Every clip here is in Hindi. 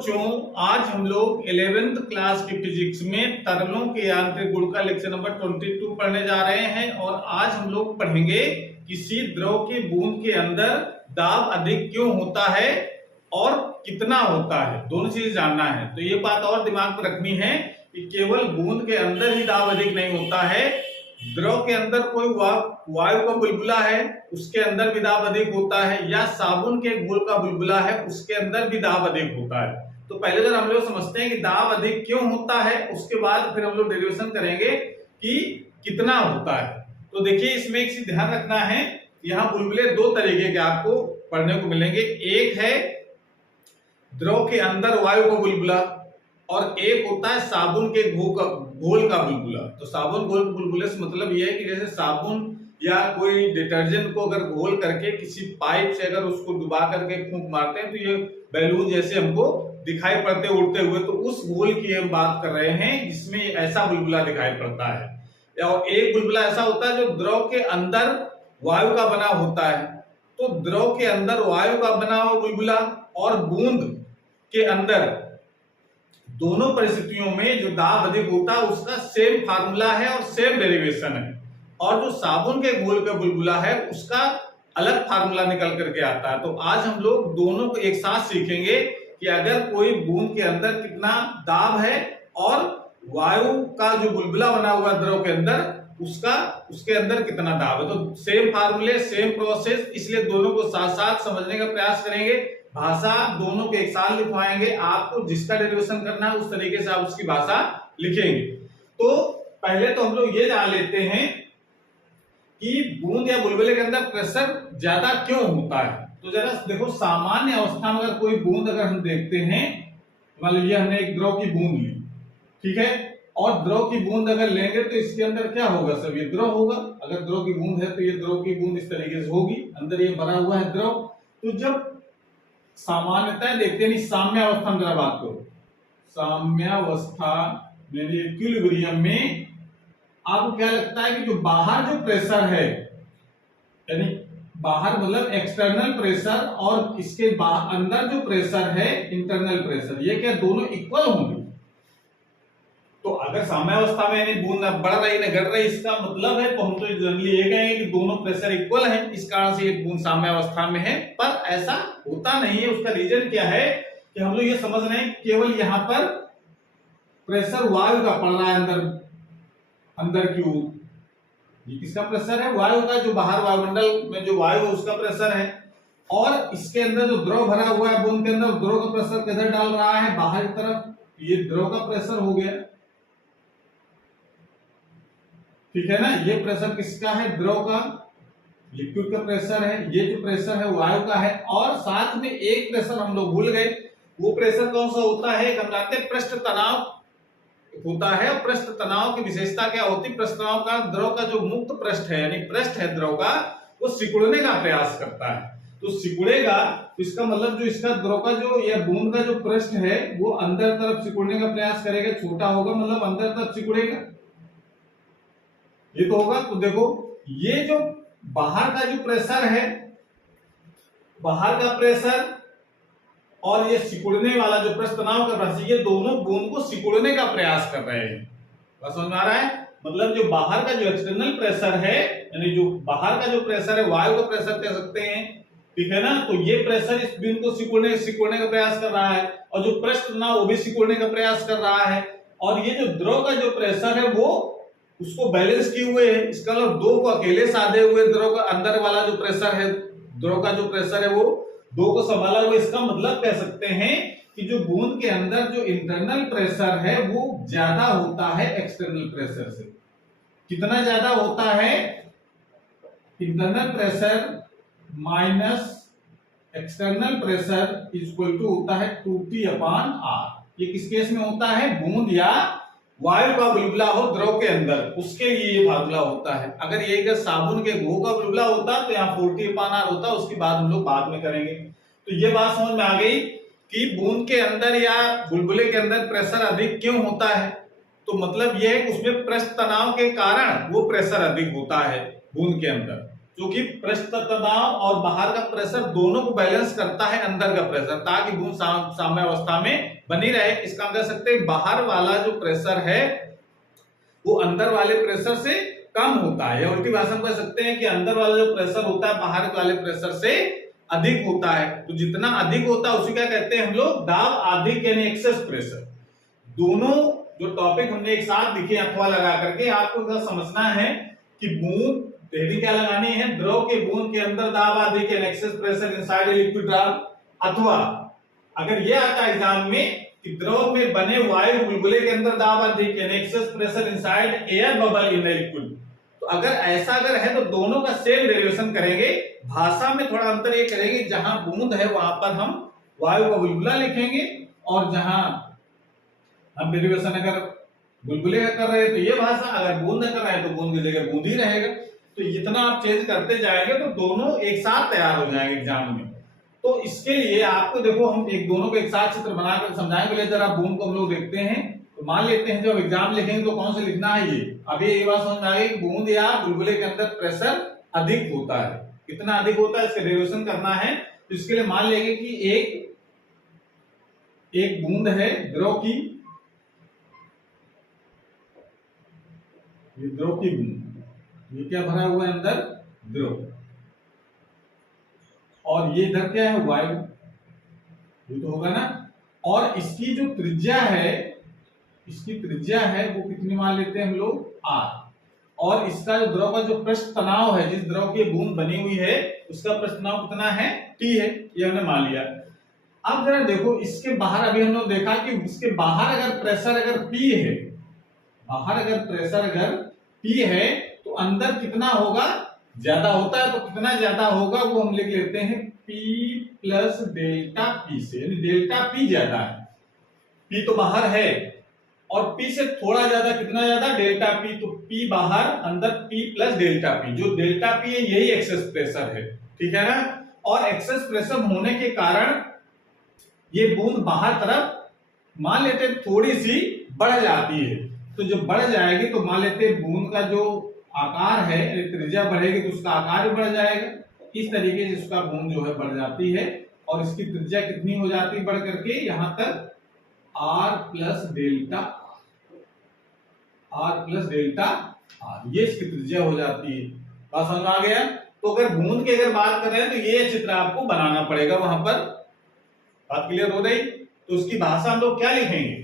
बच्चों, आज हम लोग 11th क्लास की फिजिक्स में तरलों के यांत्रिक गुण का लेक्चर नंबर 22 पढ़ने जा रहे हैं। और आज हम लोग पढ़ेंगे किसी द्रव की बूंद के अंदर दाब अधिक क्यों होता है और कितना होता है, दोनों चीज जानना है। तो ये बात और दिमाग में रखनी है कि केवल बूंद के अंदर ही दाब अधिक नहीं होता है, द्रव के अंदर कोई वायु का बुलबुला है उसके अंदर भी दाब अधिक होता है, या साबुन के घोल का बुलबुला है उसके अंदर भी दाब अधिक होता है। तो पहले जब हम लोग समझते हैं कि दाब अधिक क्यों होता है, उसके बाद फिर हम लोग डेरिवेशन करेंगे कि कितना होता है। तो देखिए, इसमें एक चीज ध्यान रखना है, यहाँ बुलबुले दो तरीके के आपको पढ़ने को मिलेंगे। एक है द्रव के अंदर वायु का बुलबुला और एक होता है साबुन के घोल का बुलबुला। तो साबुन घोल बुलबुले से मतलब यह है कि जैसे साबुन या कोई डिटर्जेंट को अगर घोल करके किसी पाइप से अगर उसको डुबा करके फूंक मारते हैं तो ये बैलून जैसे हमको दिखाई पड़ते उड़ते हुए, तो उस घोल की हम बात कर रहे हैं जिसमें ऐसा बुलबुला दिखाई पड़ता है। और एक बुलबुला ऐसा होता है जो द्रव के अंदर वायु का बना होता है। तो द्रव के अंदर वायु का बना हुआ बुलबुला और बूंद के अंदर, दोनों परिस्थितियों में जो दाब अधिक होता है उसका सेम फार्मूला है और सेम डेरिवेशन है। और जो साबुन के घोल का बुलबुला है उसका अलग फार्मूला निकल करके आता है। तो आज हम लोग दोनों को एक साथ सीखेंगे कि अगर कोई बूंद के अंदर कितना दाब है और वायु का जो बुलबुला बना हुआ द्रव के अंदर उसके अंदर कितना दाब है। तो सेम फार्मूले सेम प्रोसेस, इसलिए दोनों को साथ साथ समझने का प्रयास करेंगे। भाषा दोनों के एक साथ लिखवाएंगे, आपको जिसका डेरिवेशन करना है उस तरीके से आप उसकी भाषा लिखेंगे। तो पहले तो हम लोग ये जान लेते हैं कि बूंद या बुलबुले के अंदर प्रेशर ज्यादा क्यों होता है। तो जरा देखो, सामान्य अवस्था में अगर कोई बूंद अगर हम देखते हैं, मान लीजिए हमने एक द्रव की बूंद ली, ठीक है, और द्रव की बूंद अगर लेंगे तो इसके अंदर क्या होगा, सब ये द्रव होगा। अगर द्रव की बूंद है तो ये द्रव की बूंद इस तरीके से होगी, अंदर ये भरा हुआ है द्रव। तो जब सामान्यतः देखते हैं, साम्यावस्था में जरा बात करो, साम्यावस्था यानी इक्विलिब्रियम में आपको क्या लगता है कि जो बाहर जो प्रेशर है, यानी बाहर मतलब एक्सटर्नल प्रेशर और इसके अंदर जो प्रेशर है इंटरनल प्रेशर, ये क्या दोनों इक्वल होंगे। तो अगर साम्यावस्था में यानी बूंद बढ़ रही न घट रही, इसका मतलब है, तो हम तो जनरली ये कहेंगे कि दोनों प्रेशर इक्वल है, इस कारण से एक बूंद साम्यावस्था में है। पर ऐसा होता नहीं है। उसका रीजन क्या है कि हम लोग ये समझ रहे हैं केवल यहाँ पर प्रेशर वायु का पड़ रहा है अंदर की ओर। ये किसका प्रेशर है, वायु का, जो बाहर वायुमंडल में जो वायु है उसका प्रेशर है। और इसके अंदर जो द्रव भरा हुआ है बूंद के अंदर, द्रव का प्रेशर किधर डाल रहा है, बाहर की तरफ, ये द्रव का प्रेशर हो गया, ठीक है ना। ये प्रेशर किसका है, द्रव का, लिक्विड का प्रेशर है। ये जो प्रेशर है वायु का है। और साथ में एक प्रेशर हम लोग भूल गए, वो प्रेशर कौन सा होता है, हम जानते हैं पृष्ठ तनाव होता है। पृष्ठ तनाव की विशेषता क्या होती है, पृष्ठ तनाव का, द्रव का जो मुक्त पृष्ठ है यानी पृष्ठ है द्रव का, वो सिकुड़ने का प्रयास करता है। तो सिकुड़ेगा तो इसका मतलब जो इसका द्रव का जो या बूंद का जो पृष्ठ है वो अंदर तरफ सिकुड़ने का प्रयास करेगा, छोटा होगा मतलब अंदर तरफ सिकुड़ेगा, ये तो होगा। तो देखो, ये जो बाहर का जो प्रेशर है, बाहर का प्रेशर और ये सिकुड़ने वाला जो पृष्ठ तनाव का प्रेशर, ये दोनों बूंद को सिकुड़ने का प्रयास कर रहे हैं। बात समझ में आ रहा है। मतलब जो बाहर का जो एक्सटर्नल प्रेशर है, यानी जो बाहर का जो प्रेशर है वायु का प्रेशर कह सकते हैं, ठीक है ना। तो ये प्रेशर इस बूंद को सिकुड़ने का प्रयास कर रहा है, और जो पृष्ठ तनाव वो भी सिकुड़ने का प्रयास कर रहा है। और ये जो द्रव का जो प्रेशर है वो उसको बैलेंस किए हुए है। इसका मतलब दो को अकेले साधे हुए द्रव का अंदर वाला जो प्रेशर है, द्रव का जो प्रेशर है वो दो को संभाला हुआ। इसका मतलब कह सकते हैं कि जो बूंद के अंदर जो इंटरनल प्रेशर है वो ज्यादा होता है एक्सटर्नल प्रेशर से। कितना ज्यादा होता है, internal pressure minus external pressure equal to होता है 2T/R। ये किस केस में होता है, बूंद या वायु का बुलबुला हो द्रव के अंदर, उसके लिए ये फार्मूला होता है। अगर ये अगर साबुन के घोल का बुलबुला होता तो यहाँ 40/R होता, उसकी बात हम लोग बाद में करेंगे। तो ये बात समझ में आ गई कि बूंद के अंदर या बुलबुले के अंदर प्रेशर अधिक क्यों होता है। तो मतलब यह है कि उसमें पृष्ठ तनाव के कारण वो प्रेशर अधिक होता है बूंद के अंदर। क्योंकि पृष्ठ तनाव और बाहर का प्रेशर दोनों को बैलेंस करता है अंदर का प्रेशर, ताकि बूंद साम्य अवस्था में बनी रहे। इसका हम कह सकते हैं बाहर वाला जो प्रेशर है वो अंदर वाले प्रेशर से कम होता है, या उल्टी भाषा में कह सकते हैं कि अंदर वाला जो प्रेशर होता है बाहर वाले प्रेशर से अधिक होता है। तो जितना अधिक होता है उसी क्या कहते हैं हम लोग, दाब अधिक यानी एक्सेस प्रेशर। दोनों जो टॉपिक हमने एक साथ लिखे अथवा लगा करके, आपको समझना है कि बूंद हेडिंग क्या लगानी है, द्रव के बूंद के अंदर दाब अधिक यानी excess pressure inside a liquid drop. अथवा अगर ये आता है एग्जाम में कि द्रव में बने वायु बुलबुले के अंदर दाब अधिक यानी excess pressure inside air bubble in a liquid, तो अगर ऐसा अगर है तो दोनों का सेम डेरिवेशन करेंगे। भाषा में थोड़ा अंतर ये करेंगे, जहां बूंद है वहां पर हम वायु का बुलबुला लिखेंगे, और जहां हम डेरिवेशन अगर बुलबुले का कर रहे हैं तो ये भाषा, अगर बूंद कर रहे हैं तो बूंद की जगह बूंद ही रहेगा। तो इतना आप चेंज करते जाएंगे तो दोनों एक साथ तैयार हो जाएंगे एग्जाम में। तो इसके लिए आपको देखो हम एक दोनों को एक साथ चित्र बनाकर समझाएंगे। पहले जरा बूंद को हम लोग देखते हैं, तो मान लेते हैं जब एग्जाम लिखेंगे तो कौन से लिखना है ये। अभी ये बात समझ में आ गई, बूंद या बुलबुले के अंदर प्रेशर अधिक होता है, कितना अधिक होता है इसका डेरिवेशन करना है। तो इसके लिए मान लेंगे कि एक बूंद है द्रव की, ये द्रव की बूंद, ये क्या भरा हुआ है अंदर, द्रव, और ये इधर क्या है, वायु, ये तो होगा ना। और इसकी जो त्रिज्या है, इसकी त्रिज्या है वो कितनी मान लेते हैं हम लोग, r। और इसका जो द्रव का जो पृष्ठ तनाव है, जिस द्रव की बूंद बनी हुई है उसका पृष्ठ तनाव कितना है, t है, ये हमने मान लिया। अब जरा देखो इसके बाहर, अभी हम लोग देखा कि इसके बाहर अगर प्रेशर अगर p है, बाहर अगर प्रेशर अगर p है तो अंदर कितना होगा, ज्यादा होता है। तो कितना ज्यादा होगा वो हम लिख लेते हैं P प्लस डेल्टा P से, यानी डेल्टा P ज्यादा है। P तो बाहर है और P से थोड़ा ज्यादा, कितना ज्यादा, डेल्टा P। तो P बाहर, अंदर P प्लस डेल्टा P। जो डेल्टा P है यही एक्सेस प्रेशर है, ठीक है ना। और एक्सेस प्रेशर होने के कारण ये बूंद बाहर तरफ मान लेते थोड़ी सी बढ़ जाती है। तो जब बढ़ जाएगी तो मान लेते बूंद का जो आकार है, त्रिज्या बढ़ेगी तो उसका आकार भी बढ़ जाएगा। इस तरीके से उसका बूंद जो है बढ़ जाती है, और इसकी त्रिज्या कितनी हो जाती है बढ़ करके, यहां तक r प्लस डेल्टा r, ये इसकी त्रिज्या हो जाती है। बात समझ में आ गया। तो अगर बूंद की अगर बात कर रहे हैं तो ये चित्र आपको बनाना पड़ेगा वहां पर। बात क्लियर हो गई। तो उसकी भाषा हम लोग क्या लिखेंगे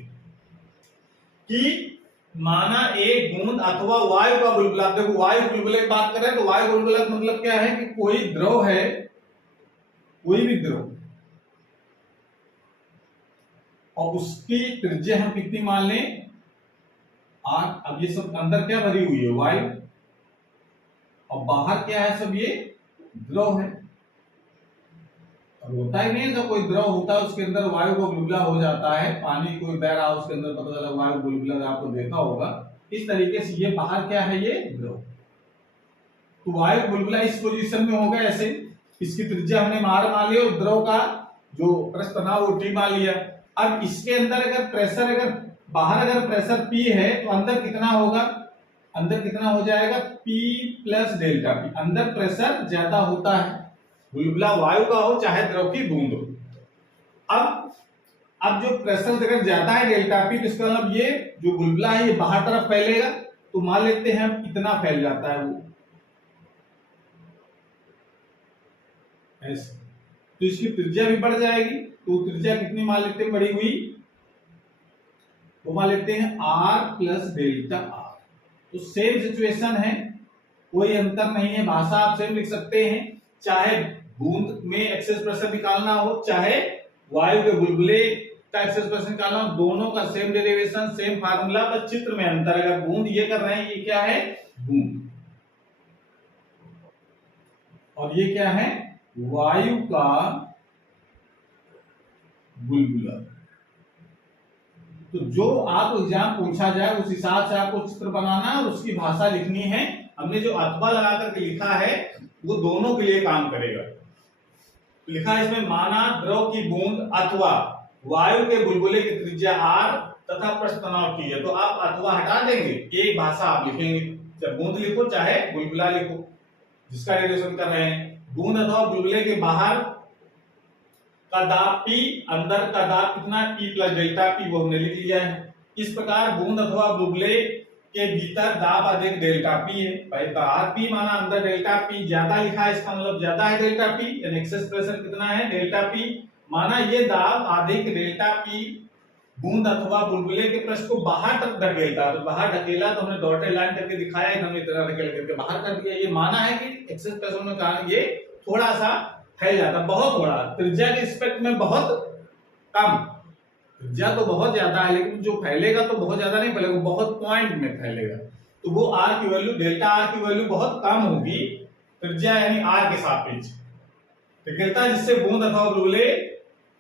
कि माना एक बूंद अथवा वायु का बुलबुला। देखो वायु बुलबुले की बात कर रहे हैं तो वायु बुलबुला का मतलब क्या है कि कोई द्रव है, कोई भी द्रव, और उसकी त्रिज्या हम कितनी मान लें, r। अब ये सब अंदर क्या भरी हुई है, वायु, और बाहर क्या है, सब ये द्रव है। अब होता ही नहीं, जब कोई द्रव होता है उसके अंदर वायु का बुलबुला हो जाता है। पानी कोई बह रहा है उसके अंदर पता चला वायु बुलबुला, आपको देखा होगा। इस तरीके से ये बाहर क्या है, ये द्रव। तो वायु बुलबुला इस पोजीशन में होगा ऐसे, इसकी त्रिज्या हमने r मान लिया, और द्रव का जो पृष्ठ तनाव वो t मान लिया। अब इसके अंदर अगर प्रेशर, अगर बाहर अगर प्रेशर p है तो अंदर कितना होगा, अंदर कितना हो जाएगा, p प्लस डेल्टा p। अंदर प्रेशर ज्यादा होता है, बुलबुला वायु का हो चाहे द्रव की बूंद हो। अब जो प्रेशर अगर ज्यादा है डेल्टा पी, तो इसका मतलब ये जो बुलबुला है ये बाहर तरफ फैलेगा। तो मान लेते हैं हम इतना फैल जाता है वो ऐसे, तो इसकी त्रिज्या भी बढ़ जाएगी। तो त्रिज्या कितनी मान लेते हैं बढ़ी हुई, तो मान लेते हैं r प्लस डेल्टा r। तो सेम सिचुएशन है, कोई अंतर नहीं है, भाषा आप सेम लिख सकते हैं। चाहे बूंद में एक्सेस प्रेशर निकालना हो, चाहे वायु के बुलबुले का एक्सेस प्रेशर निकालना हो, दोनों का सेम डेरिवेशन, सेम फार्मूला, बस चित्र में अंतर। अगर बूंद ये कर रहे हैं, ये क्या है, बूंद, और ये क्या है, वायु का बुलबुला। तो जो आप एग्जाम पूछा जाए उस हिसाब से आपको चित्र बनाना है और उसकी भाषा लिखनी है। हमने जो अथवा लगा करके लिखा है वो दोनों के लिए काम करेगा। लिखा है इसमें, माना द्रव की बूंद अथवा वायु के बुलबुले की त्रिज्या r तथा पृष्ठ तनाव t है। तो आप अथवा हटा देंगे, एक भाषा आप लिखेंगे, चाहे बूंद लिखो चाहे बुलबुला लिखो। जिसका डेरिवेशन कर रहे हैं। बूंद अथवा बुलबुले के बाहर का दाब P, अंदर का दाब कितना P प्लस डेल्टा P, वो हमने लिख लिया है। इस प्रकार बूंद अथवा बुलबुले के भीतर दाब अधिक डेल्टा P है। भाई बाहर P माना अंदर डेल्टा P ज्यादा लिखा है, इसका मतलब ज्यादा है डेल्टा P, यानी एक्सेस प्रेशर कितना है डेल्टा P, माना ये दाब अधिक डेल्टा P बूंद अथवा बुलबुले के पृष्ठ को बाहर तक धकेलता। तो बाहर धकेला तो हमने डॉटेड लाइन करके दिखाया है, हमने इतना धकेल करके बाहर कर दिया। ये माना है कि एक्सेस प्रेशर में कारण ये थोड़ा सा फैल जाता, बहुत थोड़ा, त्रिज्या के रिस्पेक्ट में बहुत कम, त्रिज्या तो बहुत ज्यादा है लेकिन जो फैलेगा तो बहुत ज्यादा नहीं फैलेगा, बहुत पॉइंट में फैलेगा। तो वो आर की वैल्यू, डेल्टा आर की वैल्यू बहुत कम होगी त्रिज्या यानी आर के सापेक्ष धकेलता है, जिससे बूंद अथवा बुलबुले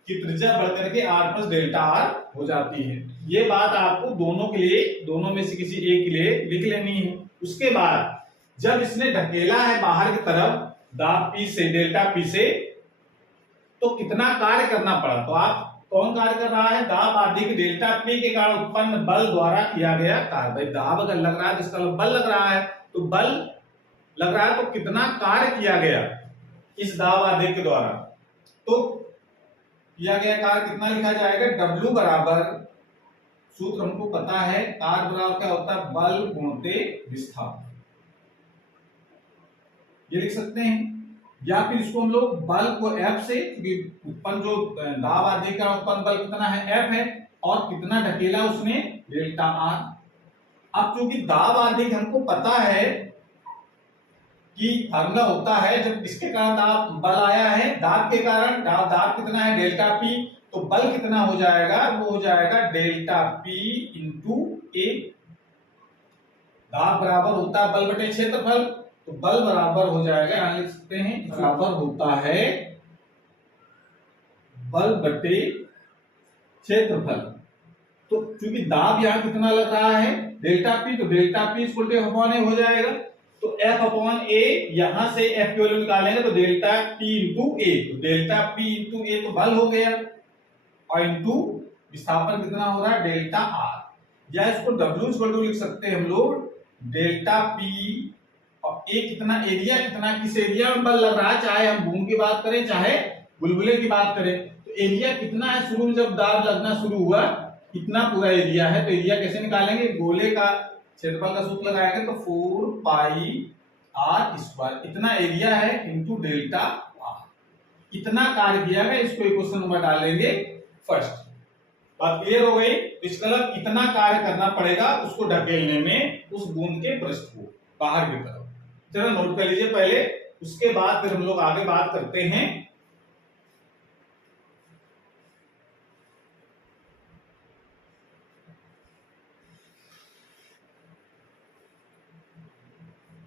की त्रिज्या बढ़कर के आर प्लस डेल्टा आर हो जाती है। ये बात आपको दोनों के लिए, दोनों में से किसी एक के लिए लिख लेनी है। उसके बाद जब इसने ढकेला है बाहर की तरफ दाब P से, डेल्टा P से, तो कितना कार्य करना पड़ा। तो आप कौन कार्य कर रहा है, दाब अधिक डेल्टा P के कारण उत्पन्न बल द्वारा किया गया कार्य। भाई दाब अगर लग रहा है जिसका बल लग रहा है, तो बल लग रहा है तो कितना कार्य किया गया इस दाब अधिक के द्वारा। तो किया गया कार्य कितना लिखा जाएगा, W बराबर, सूत्र हमको पता है, कार्य बराबर क्या होता है, बल गुणित विस्थापन, ये लिख सकते हैं। या फिर इसको हम लोग बल को F से, क्योंकि उत्पन्न जो दाब अधिक का उत्पन्न बल कितना है, F है, और कितना ढकेला उसने, डेल्टा R। अब क्योंकि दाब अधिक हमको पता है कि फार्मूला होता है जब इसके कारण दाब बल आया है, दाब के कारण दाब कितना है, डेल्टा P, तो बल कितना हो जाएगा, वो हो जाएगा डेल्टा P इंटू A। दाब बराबर होता है बल बटे क्षेत्रफल, तो बल बराबर हो जाएगा, यहां लिख सकते हैं, बराबर होता है बल बटे क्षेत्रफल। तो क्योंकि दाब यहां कितना लग रहा है, डेल्टा P, तो delta P equal to F upon A हो जाएगा। तो F अपॉन A, यहां से F की वैल्यू निकालेंगे तो डेल्टा P इंटू A, तो डेल्टा P इंटू A तो बल हो गया, और इंटू विस्थापन कितना हो रहा है, डेल्टा R। या इसको W इक्वल टू लिख सकते हैं हम लोग, डेल्टा P और A कितना, एरिया कितना, किस एरिया में बल लग रहा है, चाहे हम बूंद की बात करें चाहे बुलबुले की बात करें, तो एरिया कितना है, शुरू में जब दाब लगना शुरू हुआ कितना पूरा एरिया है। तो एरिया कैसे निकालेंगे, गोले का क्षेत्रफल का सूत्र लगाएंगे, तो 4 पाई आर स्क्वायर, इतना एरिया है इंटू डेल्टा आर। इतना कार्य किया गया, इसको इक्वेशन नंबर डालेंगे फर्स्ट। बात क्लियर हो गई। इसका मतलब इतना कार्य करना पड़ेगा उसको ढकेलने में, उस बूंद के पृष्ठ को बाहर की तरफ। चलो नोट कर लीजिए पहले, उसके बाद फिर हम लोग आगे बात करते हैं।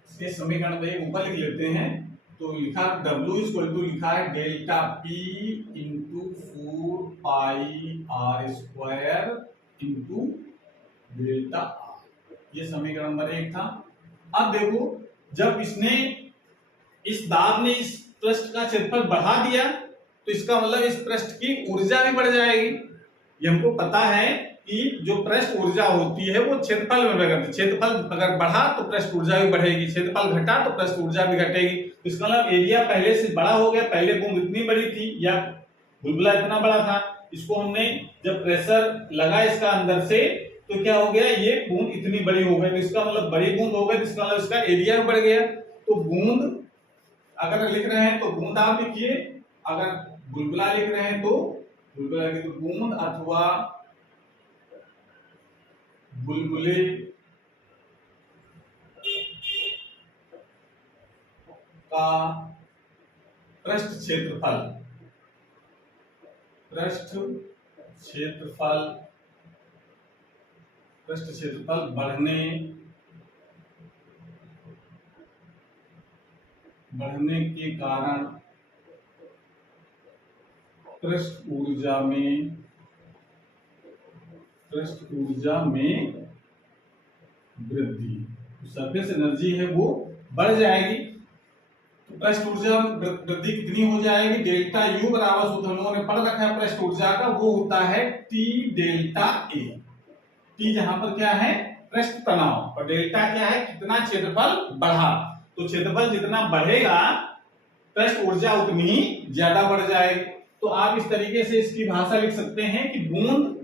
इसके समीकरण पे ऊपर लिख लेते हैं। तो लिखा W इक्वल टू लिखा है delta P into 4 pi R square into delta R, ये समीकरण नंबर 1 था। अब देखो, जब इसने इस दाब ने इस पृष्ठ का क्षेत्रफल बढ़ा दिया, तो इसका मतलब इस पृष्ठ की ऊर्जा भी बढ़ जाएगी। ये हमको पता है कि जो पृष्ठ ऊर्जा होती है वो क्षेत्रफल में बढ़ती है। क्षेत्रफल अगर बढ़ा तो पृष्ठ ऊर्जा भी बढ़ेगी, क्षेत्रफल घटा तो पृष्ठ ऊर्जा भी घटेगी। तो इसका मतलब एरिया पहले से बड़ा हो गया, पहले बूंद इतनी बड़ी थी या बुलबुला इतना बड़ा था, इसको हमने जब प्रेशर लगा इसका अंदर से तो क्या हो गया, ये बूंद इतनी बड़ी हो गई, तो इसका मतलब बड़ी बूंद हो गई, तो इसका मतलब इसका एरिया भी बढ़ गया। तो बूंद अगर लिख रहे हैं तो बूंद आप लिखिए, अगर बुलबुला लिख रहे हैं तो बुलबुला लिखिए, तो बूंद अथवा बुलबुले का पृष्ठ क्षेत्रफल, पृष्ठ क्षेत्रफल बढ़ने के कारण पृष्ठ ऊर्जा में वृद्धि, सरफेस एनर्जी है वो बढ़ जाएगी। तो पृष्ठ ऊर्जा वृद्धि कितनी हो जाएगी, डेल्टा यू बराबर, सूत्र हम लोगों ने पढ़ रखा है पृष्ठ ऊर्जा का, वो होता है टी डेल्टा ए। टी जहां पर क्या है, पृष्ठ तनाव, और डेल्टा क्या है, कितना क्षेत्रफल बढ़ा। तो क्षेत्रफल जितना बढ़ेगा पृष्ठ ऊर्जा उतनी ही ज्यादा बढ़ जाएगी। तो आप इस तरीके से इसकी भाषा लिख सकते हैं कि बूंद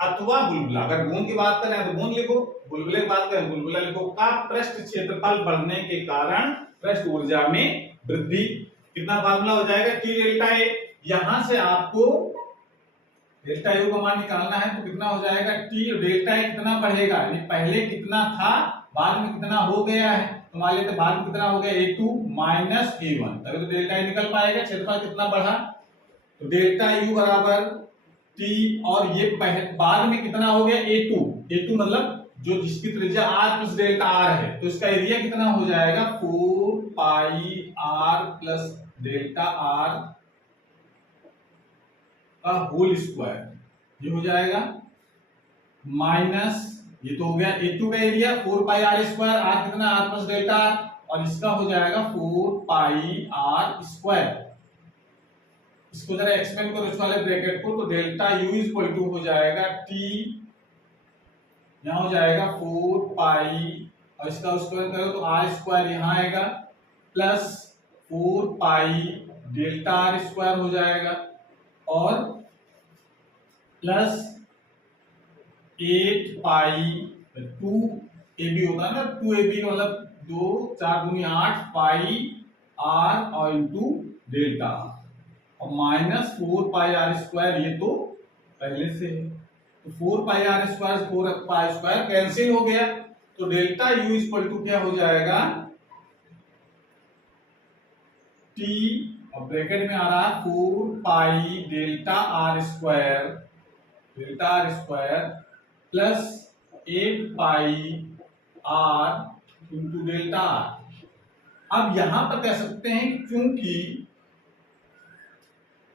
अथवा बुलबुला, अगर बूंद की बात करें तो बूंद लिखो, बुलबुले की बात करें बुलबुला लिखो, का पृष्ठ क्षेत्रफल बढ़ने के कारण पृष्ठ ऊर्जा में वृद्धि। कितना फार्मूला हो जाएगा, टी डेल्टा ए। यहां से आपको डेल्टा यू का मान निकालना है, तो कितना हो जाएगा, टी डेल्टा ए कितना बढ़ेगा, यानी पहले कितना था बाद में कितना हो गया है, तो मान लेते बाद में कितना हो गया, a2 माइनस a1, तभी तो डेल्टा ए निकल पाएगा। क्षेत्रफल कितना बढ़ा, तो डेल्टा यू बराबर टी, और ये बाद में कितना हो गया, a2 मतलब जो जिसकी त्रिज्या r प्लस डेल्टा r है, तो इसका एरिया कितना हो जाएगा, 4 पाई r प्लस डेल्टा r का होल स्क्वायर, ये हो जाएगा माइनस, ये तो हो गया a2 का एरिया 4 पाई r स्क्वायर, r कितना r प्लस डेल्टा r, और इसका हो जाएगा 4 पाई r स्क्वायर। इसको जरा एक्सपेंड करो इस वाले ब्रैकेट को, तो डेल्टा u इक्वल टू हो जाएगा t, यहां हो जाएगा 4 पाई, और इसका स्क्वायर करो तो r स्क्वायर यहां आएगा, plus 4 pi delta r square हो जाएगा, और प्लस 8 पाई 2ab होता है ना, 2ab मतलब 2 4 दूनी 8 पाई r और इंटू डेल्टा, और माइनस 4 पाई r स्क्वायर, ये तो पहले से है, तो 4 पाई r square 4 pi square cancel हो गया, तो डेल्टा u इक्वल टू क्या हो जाएगा, t, और ब्रैकेट में आ रहा है 4 pi delta r square plus 8 पाई r इंटू डेल्टा r। अब यहां पर कह सकते हैं क्योंकि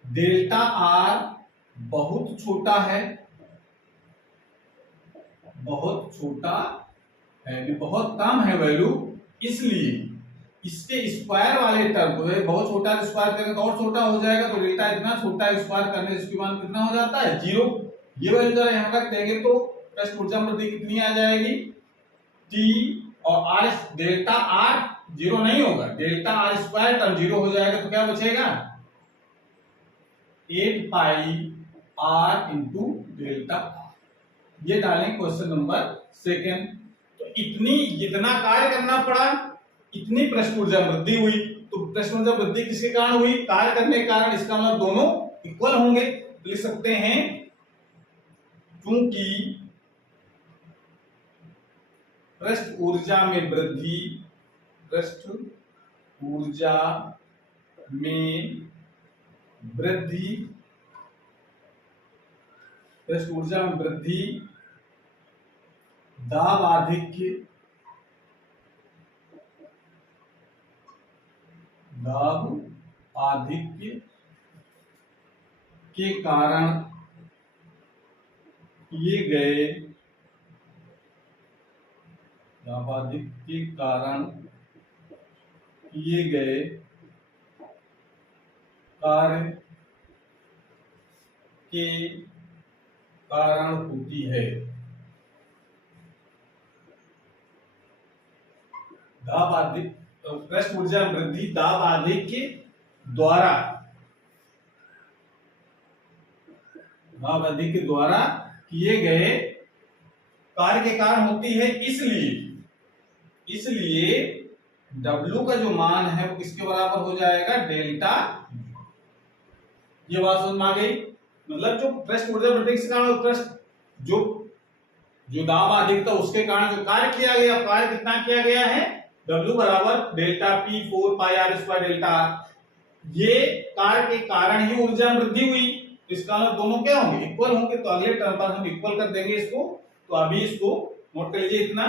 डेल्टा r बहुत छोटा है, बहुत कम है वैल्यू, इसलिए इसके स्क्वायर वाले टर्म को बहुत छोटा स्क्वायर करेंगे तो और छोटा हो जाएगा, तो डेल्टा इतना छोटा स्क्वायर करने से इसकी मान कितना हो जाता है, 0। ये वैल्यू जरा यहां रख देंगे तो पृष्ठ ऊर्जा वृद्धि कितनी आ जाएगी, t, और r डेल्टा r 0 नहीं होगा, डेल्टा r स्क्वायर टर्म 0 हो जाएगा, तो क्या बचेगा, 8 पाई r इंटू डेल्टा। ये डालें क्वेश्चन नंबर सेकंड। तो जितना कार्य करना पड़ा, इतनी पृष्ठ ऊर्जा वृद्धि हुई, तो पृष्ठ ऊर्जा वृद्धि किसके कारण हुई, कार्य करने के कारण, इसका मतलब दोनों इक्वल होंगे। लिख सकते हैं क्योंकि पृष्ठ ऊर्जा में वृद्धि दाब आधिक्य के कारण किए गए कार्य के कारण होती है। पृष्ठ ऊर्जा वृद्धि दाब आधिक्य द्वारा किए गए कार्य के कारण होती है, इसलिए W का जो मान है वो किसके बराबर हो जाएगा, डेल्टा। ये बात समझ में आ गई, मतलब जो पृष्ठ ऊर्जा वृद्धि के कारण पृष्ठ जो दाब अधिकता उसके कारण जो कार्य किया गया, कार्य कितना किया गया है, W बराबर डेल्टा P 4 पाई r स्क्वायर डेल्टा r। ये कार्य के कारण ही ऊर्जा वृद्धि हुई, तो इसका मतलब दोनों क्या होंगे, इक्वल होंगे, तो अगले टर्म पर हम इक्वल कर देंगे इसको। तो अभी इसको नोट कर लीजिए इतना,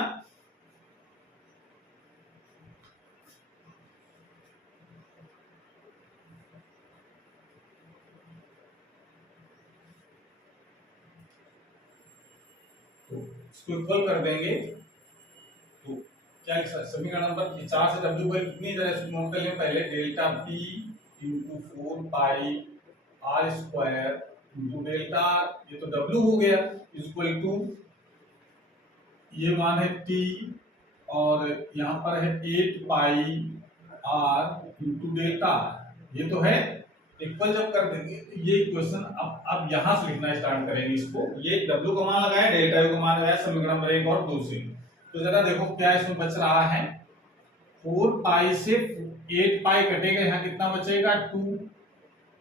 तो इसको इक्वल कर देंगे, तो क्या समीकरण नंबर 4 से W पर कितनी तरह से नोट कर लें, पहले डेल्टा P इंटू 4 पाई r स्क्वायर इंटू डेल्टा, ये तो W हो गया, इक्वल टू ये मान है T, और यहाँ पर है 8 पाई r इंटू डेल्टा r। ये तो है इक्वल जब कर देंगे तो ये इक्वेशन अब यहां से लिखना स्टार्ट करेंगे इसको। ये w का मान लगाया, डेल्टा u का मान लगाया, समीकरण नंबर 1 और 2 से। तो जरा देखो क्या इसमें बच रहा है, 4 पाई से 8 पाई कटेगा, यहाँ कितना बचेगा 2।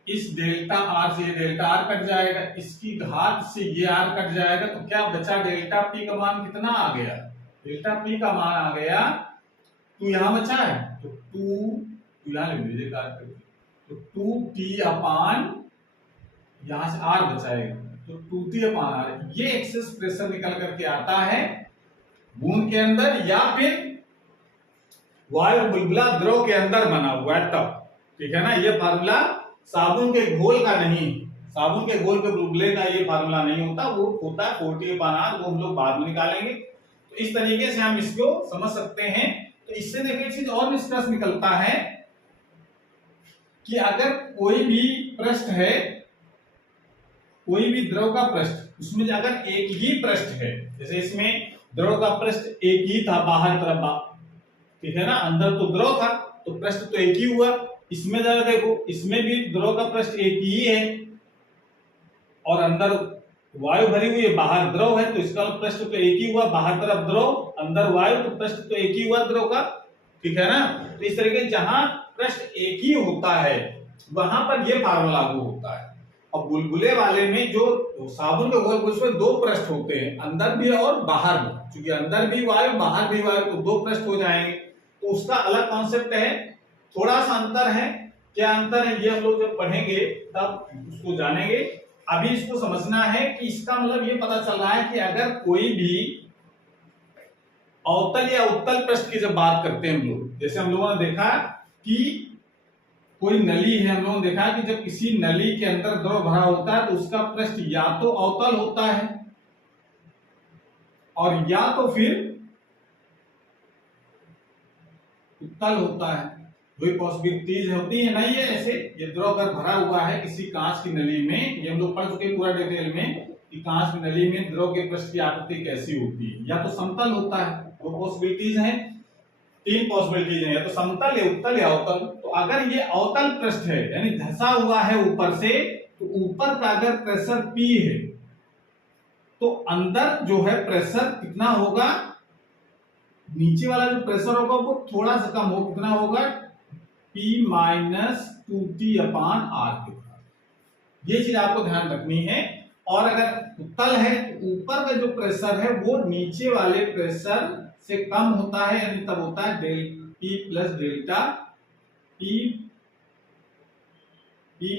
इस डेल्टा r से ये डेल्टा r कट जाएगा, इसकी घात से ये r कट जाएगा, तो क्या बचा डेल्टा p का मान कितना आ गया, डेल्टा p का मान आ गया 2 यहाँ बचा है तो 2 यहाँ लिख दीजिए, तो 2t अपान यहां से r बचाएगा तो 2t अपान r। ये एक्सेस प्रेशर निकल करके आता है बूंद के अंदर या फिर वायु बुलबुला द्रव के अंदर बना हुआ है तब, ठीक है ना। ये फार्मूला साबुन के घोल का नहीं, साबुन के घोल के बुलबुले का ये फार्मूला नहीं होता, वो होता है 40 अपान r, वो हम लोग बाद में निकालेंगे। तो इस तरीके से हम इसको समझ सकते हैं। तो इससे देखिए चीज और निष्कर्ष निकलता है कि अगर कोई भी पृष्ठ है, कोई भी द्रव का पृष्ठ, उसमें अगर एक ही पृष्ठ है, जैसे इसमें द्रव का पृष्ठ एक ही था बाहर तरफ, ठीक है ना, अंदर तो द्रव था तो पृष्ठ तो एक ही हुआ। इसमें जरा देखो, इसमें भी द्रव का पृष्ठ एक ही है और अंदर वायु भरी हुई है, बाहर द्रव है, तो इसका पृष्ठ तो एक ही हुआ, बाहर तरफ द्रव अंदर वायु, तो पृष्ठ तो एक ही हुआ द्रव का, ठीक है ना। तो इस तरीके जहां पृष्ठ एक ही होता है वहां पर यह फार्मूला लागू होता है। और बुलबुले वाले में जो साबुन के घोल, उसमें 2 पृष्ठ होते हैं, अंदर भी और बाहर भी, क्योंकि अंदर भी वायु बाहर भी वायु, तो 2 पृष्ठ हो जाएंगे। तो उसका अलग कॉन्सेप्ट है, थोड़ा सा अंतर है। क्या अंतर है ये हम लोग जब पढ़ेंगे तब उसको जानेंगे। अभी इसको समझना है कि इसका मतलब ये पता चल रहा है कि अगर कोई भी अवतल या उत्तल पृष्ठ की जब बात करते हैं हम लोग, जैसे हम लोगों ने देखा कि कोई नली है, हम लोगों ने देखा कि जब किसी नली के अंदर द्रव भरा होता है तो उसका पृष्ठ या तो अवतल होता है और या तो फिर उत्तल होता है। वही पॉसिबिलिटीज होती है, नहीं है ऐसे। ये द्रव अगर भरा हुआ है किसी कांच की नली में, ये हम लोग पढ़ चुके पूरा डिटेल में कि कांच की नली में द्रव के पृष्ठ की आकृति कैसी होती है, या तो समतल होता है, वो पॉसिबिलिटीज हैं, 3 पॉसिबिलिटीज हैं, या तो समतल या उत्तल या अवतल। तो अगर ये अवतल पृष्ठ है यानी धंसा हुआ है ऊपर से, तो ऊपर का अगर प्रेशर P है तो अंदर जो है प्रेशर कितना होगा, नीचे वाला जो प्रेशर होगा वो थोड़ा सा कम हो, कितना होगा P minus 2T upon R के बराबर। ये चीज आपको ध्यान रखनी है। और अगर उत्तल है तो ऊपर का जो प्रेशर है वो नीचे वाले प्रेशर से कम होता है, यानी तब होता है P plus delta P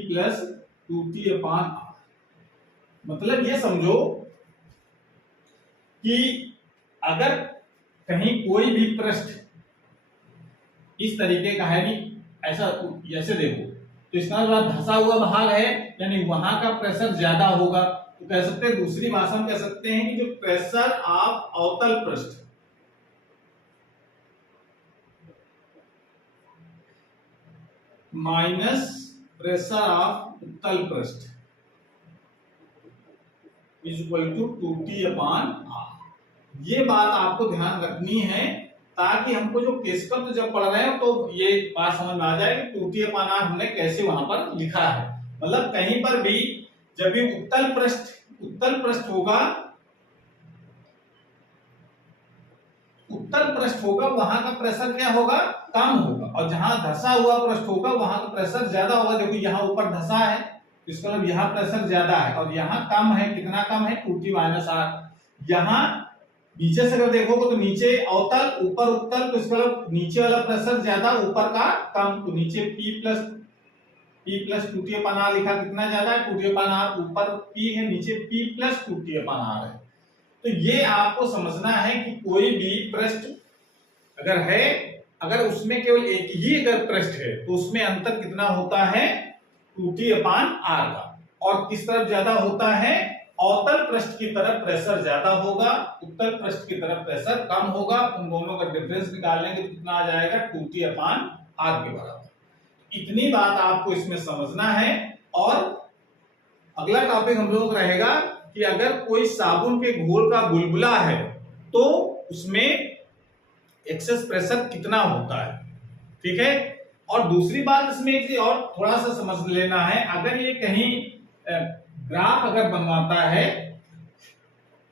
plus 2T upon R। मतलब ये समझो कि अगर कहीं कोई भी पृष्ठ इस तरीके का है, नहीं ऐसा, ऐसे देखो तो इसका मतलब धंसा हुआ भाग है, यानी वहां का प्रेशर ज्यादा होगा। तो कह सकते हैं, दूसरी भाषा में कह सकते हैं कि जो प्रेशर ऑफ अवतल पृष्ठ माइनस प्रेशर ऑफ उत्तल पृष्ठ is equal to 2T upon R। ये बात आपको ध्यान रखनी है ताकि हमको जो केशकत्व जब पढ़ रहे हैं तो ये बात समझ में आ जाए कि 2T अपान R हमने कैसे वहां पर लिखा है। मतलब कहीं पर भी जब भी उत्तल पृष्ठ होगा, उत्तल पृष्ठ होगा, वहां का प्रेशर क्या होगा, कम होगा, और जहां धंसा हुआ पृष्ठ होगा वहां का प्रेशर ज्यादा होगा। देखो यहाँ ऊपर धंसा है, इसका मतलब यहाँ प्रेशर ज्यादा है, और यहाँ कम है, कितना कम है 2T माइनस R। यहाँ नीचे से अगर देखोगे तो नीचे अवतल ऊपर उत्तल, तो इसका मतलब नीचे वाला प्रेशर ज्यादा ऊपर का कम, तो नीचे P plus 2T upon R लिखा, कितना ज्यादा है 2T अपान R, ऊपर P है नीचे P plus 2T upon R है। तो ये आपको समझना है कि कोई भी पृष्ठ अगर है, अगर उसमें केवल एक ही अगर पृष्ठ है तो उसमें अंतर कितना होता है 2T अपान R का, और किस तरफ ज्यादा होता है, अवतल पृष्ठ की तरफ प्रेशर ज्यादा होगा, उत्तल पृष्ठ की तरफ प्रेशर कम होगा। उन दोनों का डिफरेंस निकालेंगे तो कितना आ जाएगा 2T अपान R के बराबर। इतनी बात आपको इसमें समझना है। और अगला टॉपिक हम लोग रहेगा कि अगर कोई साबुन के घोल का बुलबुला है तो उसमें एक्सेस प्रेशर कितना होता है। ठीक है, और दूसरी बात इसमें एक चीज और थोड़ा सा समझ लेना है, अगर ये कहीं ग्राफ अगर बनवाता है,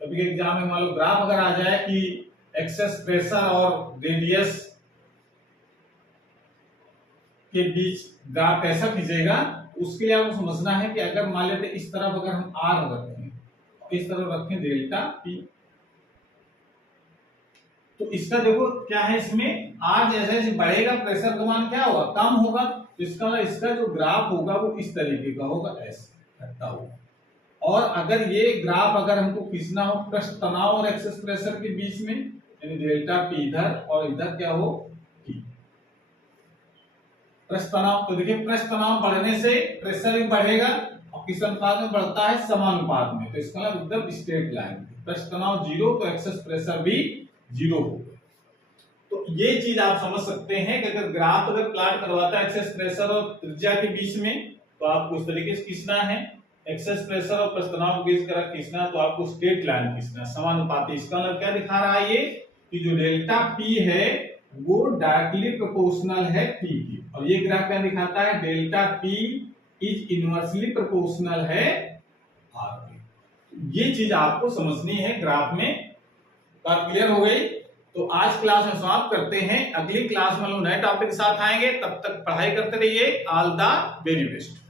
कभी एग्जाम में मान लो ग्राफ अगर आ जाए कि एक्सेस प्रेशर और रेडियस के बीच ग्राफ कैसा खींचेगा, उसके लिए आपको समझना है कि अगर मान लेते इस तरफ अगर हम आर रखें, इस तरफ रखें डेल्टा पी, तो इसका देखो क्या है, इसमें आर जैसे जैसे बढ़ेगा प्रेशर का मान क्या होगा, कम होगा। तो इसका मतलब इसका जो ग्राफ होगा वो इस तरीके का होगा, ऐसे घटता होगा। और अगर ये ग्राफ अगर हमको खींचना हो पृष्ठ तनाव और एक्सेस प्रेशर के बीच में, यानी डेल्टा पी इधर और इधर क्या हो पी, पृष्ठ तनाव, तो देखिए पृष्ठ तनाव बढ़ने से प्रेशर भी बढ़ेगा और किस अनुपात में बढ़ता है, समानुपात में। तो इसका मतलब एकदम स्ट्रेट लाइन, पृष्ठ तनाव 0 तो एक्सेस प्रेशर भी 0 होगा। तो ये चीज आप समझ सकते हैं कि अगर ग्राफ अगर प्लॉट करवाता है एक्सेस प्रेशर और त्रिज्या के बीच में, तो आपको इस तरीके से खींचना है, एक्सेस प्रेशर और पृष्ठ तनाव के बीच का खींचना, तो आपको स्ट्रेट लाइन खींचना, समानुपाती। इसका मतलब क्या दिखा रहा है ये, कि जो डेल्टा पी है वो डायरेक्टली प्रोपोर्शनल है पी की, और ये ग्राफ क्या दिखाता है, delta P is inversely proportional है आर की। ये चीज आपको समझनी है ग्राफ में। बात क्लियर हो गई? तो आज क्लास में समाप्त करते हैं, अगली क्लास में हम नए टॉपिक के साथ आएंगे। तब तक पढ़ाई करते रहिए। All the very best.